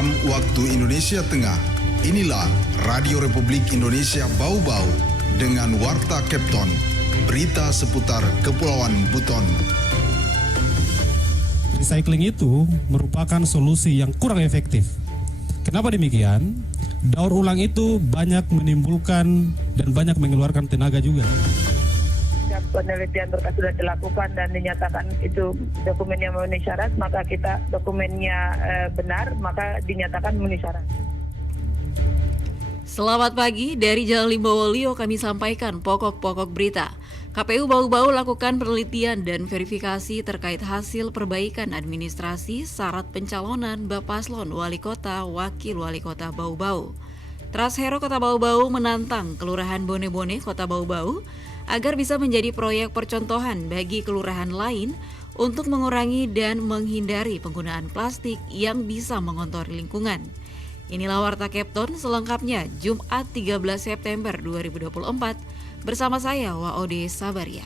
6 waktu Indonesia Tengah. Inilah Radio Republik Indonesia Bau-Bau dengan Warta Kepton. Berita seputar Kepulauan Buton. Recycling itu merupakan solusi yang kurang efektif. Kenapa demikian? Daur ulang itu banyak menimbulkan dan banyak mengeluarkan tenaga juga. Penelitian berkas sudah dilakukan dan dinyatakan itu dokumennya memenuhi syarat, maka kita dokumennya benar, maka dinyatakan memenuhi syarat. Selamat pagi, dari Jalan Limbawolio kami sampaikan pokok-pokok berita. KPU Bau-Bau lakukan penelitian dan verifikasi terkait hasil perbaikan administrasi syarat pencalonan Bapaslon Wali Kota Wakil Wali Kota Bau-Bau. Trashero Kota Bau-Bau menantang Kelurahan Bone-Bone Kota Bau-Bau agar bisa menjadi proyek percontohan bagi kelurahan lain untuk mengurangi dan menghindari penggunaan plastik yang bisa mengotori lingkungan. Inilah Warta Kepton selengkapnya Jumat 13 September 2024 bersama saya Waode Sabaria.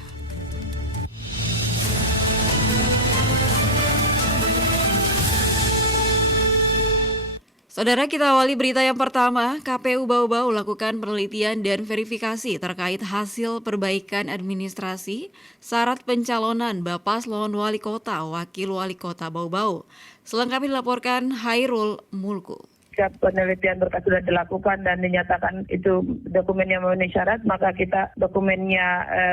Saudara, kita awali berita yang pertama. KPU Bau-Bau lakukan penelitian dan verifikasi terkait hasil perbaikan administrasi syarat pencalonan Bapaslon Wali Kota Wakil Wali Kota Bau-Bau. Selengkapnya dilaporkan Hairul Mulku. Penelitian berkas sudah dilakukan dan dinyatakan itu dokumennya memenuhi syarat, maka kita dokumennya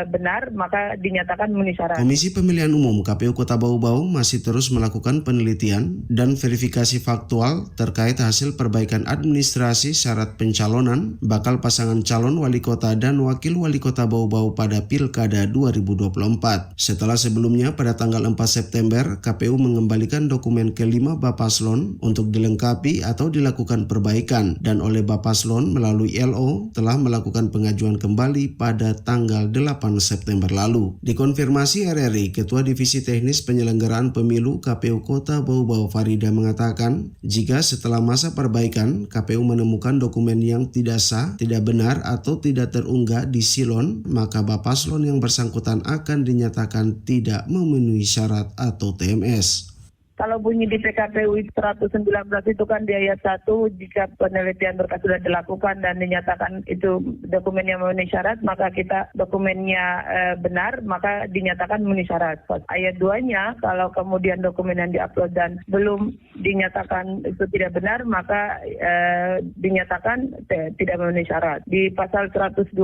benar, maka dinyatakan memenuhi syarat. Komisi Pemilihan Umum KPU Kota Bau-Bau masih terus melakukan penelitian dan verifikasi faktual terkait hasil perbaikan administrasi syarat pencalonan bakal pasangan calon wali kota dan wakil wali kota Bau-Bau pada Pilkada 2024. Setelah sebelumnya pada tanggal 4 September, KPU mengembalikan dokumen kelima Bapaslon untuk dilengkapi atau dilakukan perbaikan, dan oleh Bapaslon melalui LO telah melakukan pengajuan kembali pada tanggal 8 September lalu. Dikonfirmasi RRI, Ketua Divisi Teknis Penyelenggaraan Pemilu KPU Kota Bau-Bau Farida mengatakan, jika setelah masa perbaikan KPU menemukan dokumen yang tidak sah, tidak benar atau tidak terunggah di silon, maka Bapaslon yang bersangkutan akan dinyatakan tidak memenuhi syarat atau TMS. Kalau bunyi di PKPU 119 itu kan di ayat 1, jika penelitian berkas sudah dilakukan dan dinyatakan itu dokumennya memenuhi syarat, maka kita dokumennya benar, maka dinyatakan memenuhi syarat. Ayat 2-nya, kalau kemudian dokumen yang diupload dan belum dinyatakan itu tidak benar, maka dinyatakan tidak memenuhi syarat. Di pasal 120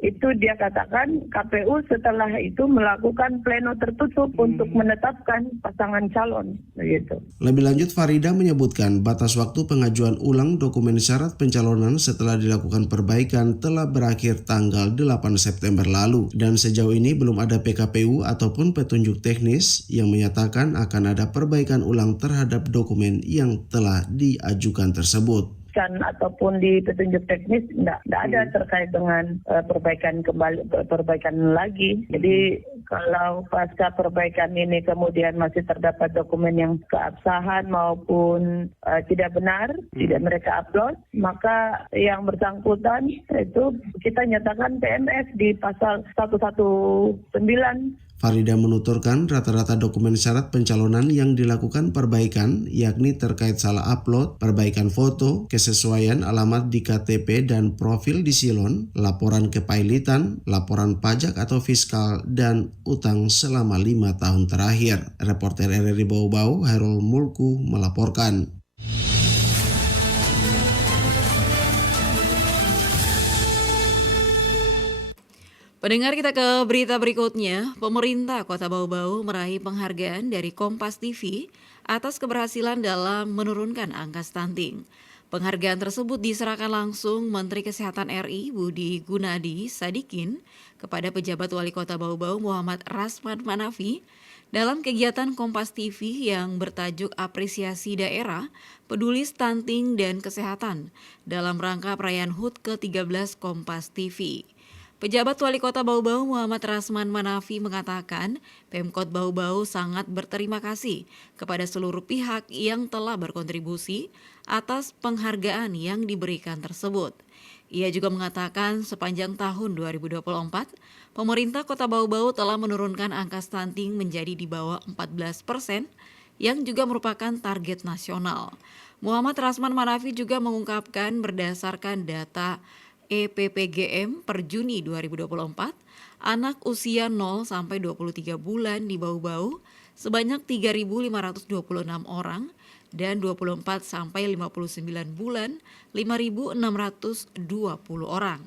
itu dia katakan KPU setelah itu melakukan pleno tertutup untuk menetapkan pasangan calon. Begitu. Lebih lanjut, Farida menyebutkan batas waktu pengajuan ulang dokumen syarat pencalonan setelah dilakukan perbaikan telah berakhir tanggal 8 September lalu, dan sejauh ini belum ada PKPU ataupun petunjuk teknis yang menyatakan akan ada perbaikan ulang terhadap dokumen yang telah diajukan tersebut. Ataupun di petunjuk teknis tidak ada terkait dengan perbaikan lagi. Jadi kalau pasca perbaikan ini kemudian masih terdapat dokumen yang keabsahan maupun tidak benar, tidak mereka upload, maka yang bersangkutan itu kita nyatakan TMS di pasal 119. Farida menuturkan rata-rata dokumen syarat pencalonan yang dilakukan perbaikan yakni terkait salah upload, perbaikan foto, kesesuaian alamat di KTP dan profil di silon, laporan kepailitan, laporan pajak atau fiskal, dan utang selama 5 tahun terakhir. Reporter RRI Bau-Bau, Hairul Mulku melaporkan. Pendengar, kita ke berita berikutnya. Pemerintah Kota Bau-Bau meraih penghargaan dari Kompas TV atas keberhasilan dalam menurunkan angka stunting. Penghargaan tersebut diserahkan langsung Menteri Kesehatan RI Budi Gunadi Sadikin kepada pejabat Wali Kota Bau-Bau Muhammad Rasman Manafi dalam kegiatan Kompas TV yang bertajuk Apresiasi Daerah Peduli Stunting dan Kesehatan dalam rangka perayaan HUT ke-13 Kompas TV. Pejabat Wali Kota Bau-Bau Muhammad Rasman Manafi mengatakan Pemkot Bau-Bau sangat berterima kasih kepada seluruh pihak yang telah berkontribusi atas penghargaan yang diberikan tersebut. Ia juga mengatakan sepanjang tahun 2024, pemerintah Kota Bau-Bau telah menurunkan angka stunting menjadi di bawah 14%, yang juga merupakan target nasional. Muhammad Rasman Manafi juga mengungkapkan berdasarkan data EPPGM per Juni 2024, anak usia 0 sampai 23 bulan di Bau-Bau sebanyak 3.526 orang dan 24 sampai 59 bulan 5.620 orang.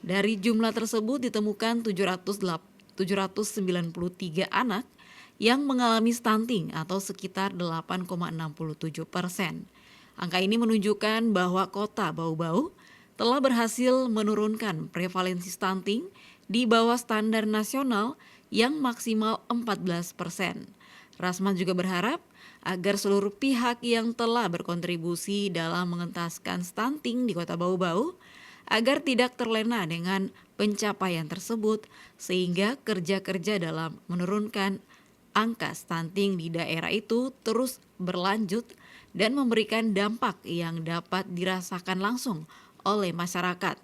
Dari jumlah tersebut ditemukan 793 anak yang mengalami stunting atau sekitar 8,67%. Angka ini menunjukkan bahwa kota Bau-Bau telah berhasil menurunkan prevalensi stunting di bawah standar nasional yang maksimal 14%. Rasman juga berharap agar seluruh pihak yang telah berkontribusi dalam mengentaskan stunting di kota Bau-Bau agar tidak terlena dengan pencapaian tersebut sehingga kerja-kerja dalam menurunkan angka stunting di daerah itu terus berlanjut dan memberikan dampak yang dapat dirasakan langsung oleh masyarakat.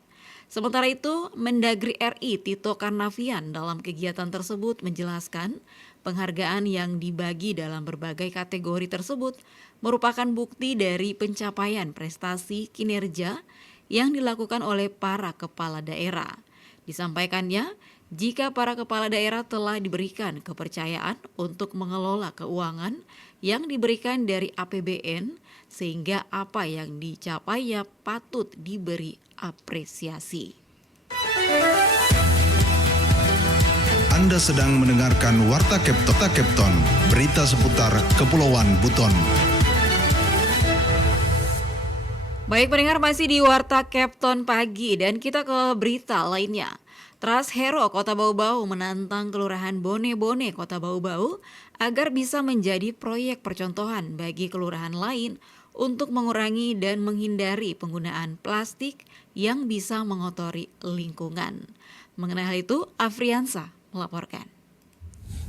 Sementara itu, Mendagri RI Tito Karnavian dalam kegiatan tersebut menjelaskan penghargaan yang dibagi dalam berbagai kategori tersebut merupakan bukti dari pencapaian prestasi kinerja yang dilakukan oleh para kepala daerah. Disampaikannya, jika para kepala daerah telah diberikan kepercayaan untuk mengelola keuangan yang diberikan dari APBN, sehingga apa yang dicapainya patut diberi apresiasi. Anda sedang mendengarkan Warta Kepton, berita seputar Kepulauan Buton. Baik pendengar, masih di Warta Kepton pagi dan kita ke berita lainnya. Trust Hero Kota Bau-Bau menantang Kelurahan Bone-Bone Kota Bau-Bau agar bisa menjadi proyek percontohan bagi kelurahan lain untuk mengurangi dan menghindari penggunaan plastik yang bisa mengotori lingkungan. Mengenai hal itu, Afriansa melaporkan.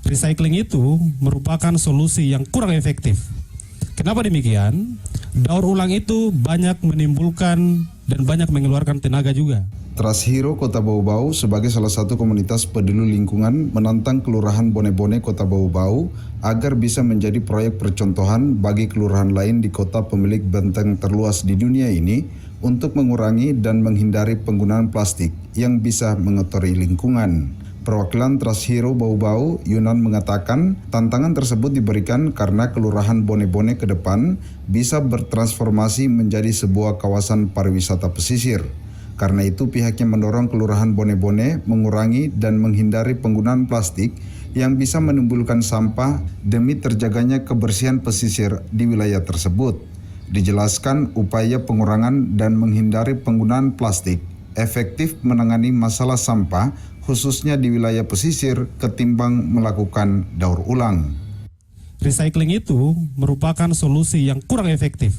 Recycling itu merupakan solusi yang kurang efektif. Kenapa demikian? Daur ulang itu banyak menimbulkan dan banyak mengeluarkan tenaga juga. Trust Hero Kota Bau-Bau sebagai salah satu komunitas peduli lingkungan menantang Kelurahan Bone-Bone Kota Bau-Bau agar bisa menjadi proyek percontohan bagi kelurahan lain di kota pemilik benteng terluas di dunia ini untuk mengurangi dan menghindari penggunaan plastik yang bisa mengotori lingkungan. Perwakilan Trust Hero Bau-Bau, Yunan mengatakan tantangan tersebut diberikan karena Kelurahan Bone-Bone ke depan bisa bertransformasi menjadi sebuah kawasan pariwisata pesisir. Karena itu pihaknya mendorong Kelurahan Bone-Bone mengurangi dan menghindari penggunaan plastik yang bisa menimbulkan sampah demi terjaganya kebersihan pesisir di wilayah tersebut. Dijelaskan upaya pengurangan dan menghindari penggunaan plastik efektif menangani masalah sampah khususnya di wilayah pesisir ketimbang melakukan daur ulang. Recycling itu merupakan solusi yang kurang efektif.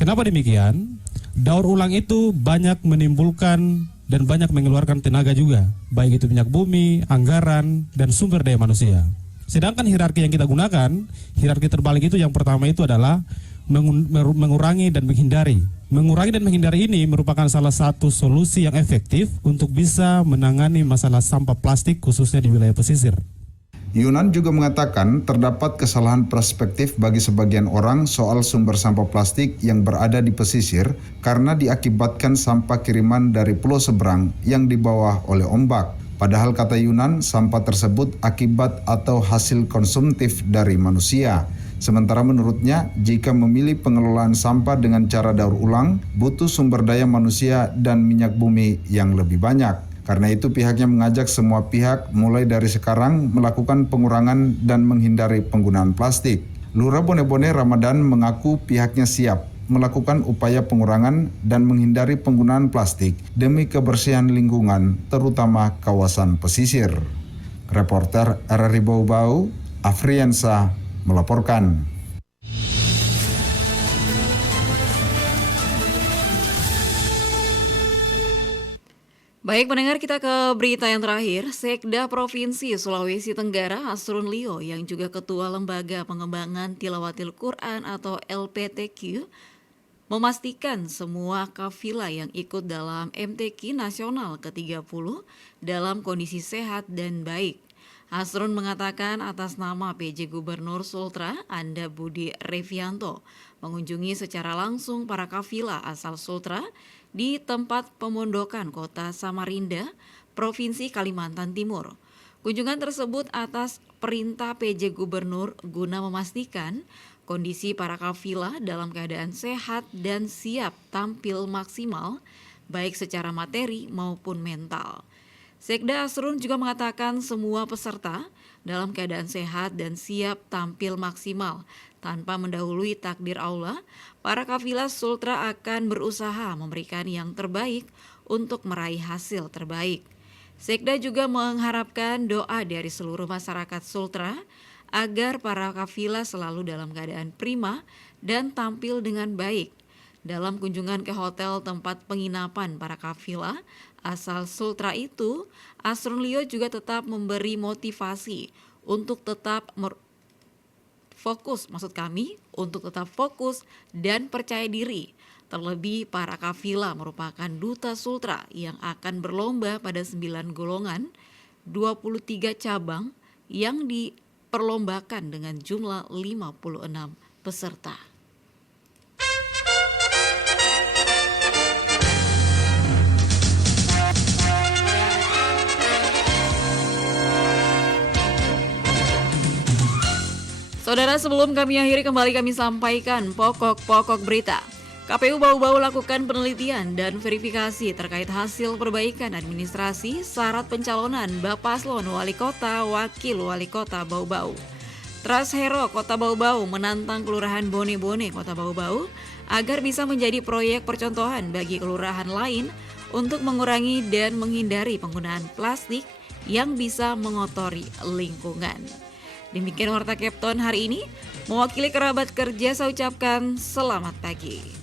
Kenapa demikian? Daur ulang itu banyak menimbulkan dan banyak mengeluarkan tenaga juga, baik itu minyak bumi, anggaran, dan sumber daya manusia. Sedangkan hierarki yang kita gunakan, hierarki terbalik itu yang pertama itu adalah mengurangi dan menghindari. Mengurangi dan menghindari ini merupakan salah satu solusi yang efektif untuk bisa menangani masalah sampah plastik khususnya di wilayah pesisir. Yunan juga mengatakan terdapat kesalahan perspektif bagi sebagian orang soal sumber sampah plastik yang berada di pesisir karena diakibatkan sampah kiriman dari pulau seberang yang dibawa oleh ombak. Padahal kata Yunan, sampah tersebut akibat atau hasil konsumtif dari manusia. Sementara menurutnya, jika memilih pengelolaan sampah dengan cara daur ulang, butuh sumber daya manusia dan minyak bumi yang lebih banyak. Karena itu pihaknya mengajak semua pihak mulai dari sekarang melakukan pengurangan dan menghindari penggunaan plastik. Lurah Bone-Bone Ramadan mengaku pihaknya siap melakukan upaya pengurangan dan menghindari penggunaan plastik demi kebersihan lingkungan, terutama kawasan pesisir. Reporter RRI Bau-Bau, Afriansa melaporkan. Baik pendengar, kita ke berita yang terakhir. Sekda Provinsi Sulawesi Tenggara Hasrun Lio yang juga Ketua Lembaga Pengembangan Tilawatil Quran atau LPTQ memastikan semua kafilah yang ikut dalam MTQ Nasional ke-30 dalam kondisi sehat dan baik. Asrun mengatakan atas nama PJ Gubernur Sultra, Anda Budi Revianto, mengunjungi secara langsung para kafilah asal Sultra di tempat pemondokan kota Samarinda, Provinsi Kalimantan Timur. Kunjungan tersebut atas perintah PJ Gubernur guna memastikan kondisi para kafilah dalam keadaan sehat dan siap tampil maksimal, baik secara materi maupun mental. Sekda Asrun juga mengatakan semua peserta dalam keadaan sehat dan siap tampil maksimal. Tanpa mendahului takdir Allah, para kafilah Sultra akan berusaha memberikan yang terbaik untuk meraih hasil terbaik. Sekda juga mengharapkan doa dari seluruh masyarakat Sultra agar para kafilah selalu dalam keadaan prima dan tampil dengan baik. Dalam kunjungan ke hotel tempat penginapan para kafilah asal Sultra itu, Asrun Lio juga tetap memberi motivasi untuk tetap fokus dan percaya diri. Terlebih para kafilah merupakan duta Sultra yang akan berlomba pada 9 golongan, 23 cabang yang diperlombakan dengan jumlah 56 peserta. Saudara, sebelum kami akhiri, kembali kami sampaikan pokok-pokok berita. KPU Bau-Bau lakukan penelitian dan verifikasi terkait hasil perbaikan administrasi syarat pencalonan Bapaslon Wali Kota, Wakil Wali Kota Bau-Bau. Trust Hero Kota Bau-Bau menantang Kelurahan Bone-Bone Kota Bau-Bau agar bisa menjadi proyek percontohan bagi kelurahan lain untuk mengurangi dan menghindari penggunaan plastik yang bisa mengotori lingkungan. Demikian Warta Kepton hari ini. Mewakili kerabat kerja, saya ucapkan selamat pagi.